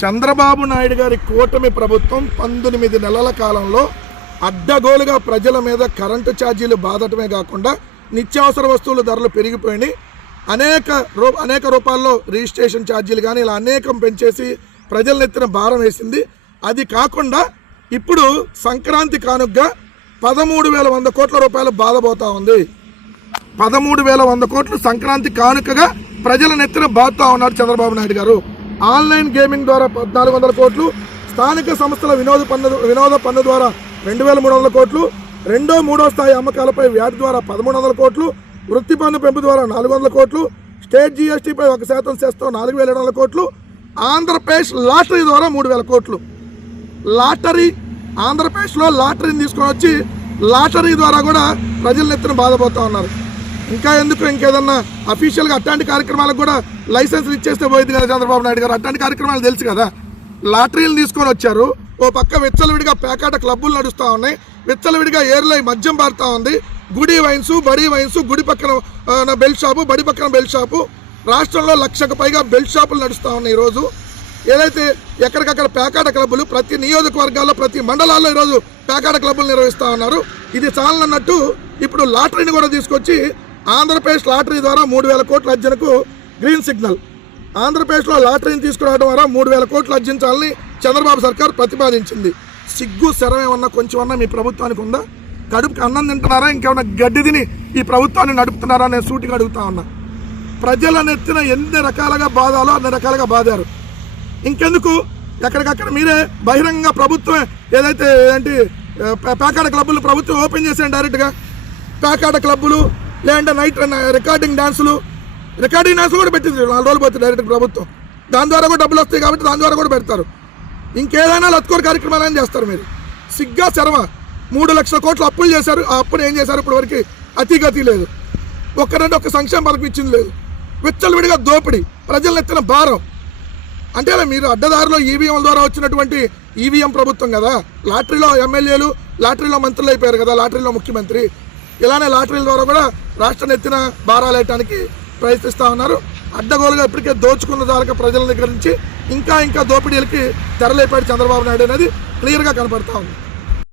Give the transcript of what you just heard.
చంద్రబాబు నాయుడు గారి కూటమి ప్రభుత్వం 19 నెలల కాలంలో అడ్డగోలుగా ప్రజల మీద కరెంటు ఛార్జీలు బాధటమే కాకుండా నిత్యావసర వస్తువుల ధరలు పెరిగిపోయినాయి. అనేక రూపాల్లో రిజిస్ట్రేషన్ ఛార్జీలు కానీ ఇలా అనేకం పెంచేసి ప్రజలనెత్తిన భారం వేసింది. అది కాకుండా ఇప్పుడు సంక్రాంతి కానుకగా 13,100 కోట్ల రూపాయలు బాధపోతా ఉంది. 13,100 కోట్లు సంక్రాంతి కానుకగా ప్రజలనెత్తిన బాధతా ఉన్నారు చంద్రబాబు నాయుడు గారు. ఆన్లైన్ గేమింగ్ ద్వారా 1,400 కోట్లు, స్థానిక సంస్థల వినోద పన్ను ద్వారా 2,300 కోట్లు, రెండో మూడో స్థాయి అమ్మకాలపై వ్యాట్ ద్వారా 1,300 కోట్లు, వృత్తి పన్ను పెంపు ద్వారా 400 కోట్లు, స్టేట్ జీఎస్టీపై 1% సెస్తో 4,700 కోట్లు, ఆంధ్రప్రదేశ్ లాటరీ ద్వారా 3,000 కోట్లు. ఆంధ్రప్రదేశ్లో లాటరీని తీసుకొని వచ్చి లాటరీ ద్వారా కూడా ప్రజలనెత్తిన బాధపోతూ ఉన్నారు. ఇంకేదన్నా అఫీషియల్గా అట్లాంటి కార్యక్రమాలకు కూడా లైసెన్సులు ఇచ్చేస్తే పోయింది కదా చంద్రబాబు నాయుడు గారు. అట్లాంటి కార్యక్రమాలు తెలుసు కదా. లాటరీలు తీసుకొని వచ్చారు. ఓ పక్క విచ్చలవిడిగా పేకాట క్లబ్బులు నడుస్తూ ఉన్నాయి, విచ్చలవిడిగా ఏర్లై మద్యం పారుతూ ఉంది. గుడి వైన్స్, బడి వైన్స్, గుడి పక్కన బెల్ట్ షాపు, బడి పక్కన బెల్ట్ షాపు, రాష్ట్రంలో 1,00,000కు పైగా బెల్ట్ షాపులు నడుస్తూ ఉన్నాయి. ఈరోజు ఏదైతే ఎక్కడికక్కడ పేకాట క్లబ్బులు ప్రతి నియోజకవర్గాల్లో ప్రతి మండలాల్లో ఈరోజు పేకాట క్లబ్బులు నిర్వహిస్తూ ఉన్నారు. ఇది చాలన్నట్టు ఇప్పుడు లాటరీని కూడా తీసుకొచ్చి ఆంధ్రప్రదేశ్ లాటరీ ద్వారా 3,000 కోట్ల అర్జనకు గ్రీన్ సిగ్నల్. ఆంధ్రప్రదేశ్లో లాటరీని తీసుకురావడం ద్వారా 3,000 కోట్లు అర్జించాలని చంద్రబాబు సర్కార్ ప్రతిపాదించింది. సిగ్గు శరం ఏమన్నా కొంచెమన్నా మీ ప్రభుత్వానికి ఉందా? కడుపుకి అన్నం తింటున్నారా, ఇంకేమన్నా గడ్డి తిని ఈ ప్రభుత్వాన్ని నడుపుతున్నారా నేను సూటిగా అడుగుతా ఉన్నా. ప్రజలనెత్తిన ఎన్ని రకాలుగా బాధాలో అన్ని రకాలుగా బాధారు. ఇంకెందుకు ఎక్కడికక్కడ మీరే బహిరంగ ప్రభుత్వం ఏదైతే పేకాట క్లబ్బులు ప్రభుత్వం ఓపెన్ చేసాను డైరెక్ట్గా. పేకాట క్లబ్బులు లేదంటే నైట్ రికార్డింగ్ డాన్సులు కూడా పెట్టింది 4 రోజులు పోతుంది డైరెక్ట్ ప్రభుత్వం. దాని ద్వారా కూడా డబ్బులు వస్తాయి కాబట్టి దాని ద్వారా కూడా పెడతారు. ఇంకేదైనా లత్కోర్ కార్యక్రమాలు చేస్తారు మీరు. సిగ్గా శర్మ 3,00,000 కోట్లు అప్పులు చేశారు. ఆ అప్పులు ఏం చేశారు? ఇప్పటి వరకు అతిగతి లేదు. ఒక్క సంక్షేమ పథకం ఇచ్చింది లేదు. విచ్చలవిడిగా దోపిడీ, ప్రజలను ఎత్తిన భారం. అంటే మీరు అడ్డదారిలో ఈవీఎంల ద్వారా వచ్చినటువంటి ఈవీఎం ప్రభుత్వం కదా. లాటరీలో ఎమ్మెల్యేలు, లాటరీలో మంత్రులు అయిపోయారు కదా, లాటరీలో ముఖ్యమంత్రి. ఇలానే లాటరీల ద్వారా కూడా రాష్ట్రం ఎత్తిన భారాలు వేయడానికి ప్రయత్నిస్తూ ఉన్నారు. అడ్డగోలుగా ఇప్పటికే దోచుకున్న దాకా ప్రజల దగ్గర నుంచి ఇంకా దోపిడీలకి తెరలేపాడు చంద్రబాబు నాయుడు అనేది క్లియర్గా కనపడతా ఉంది.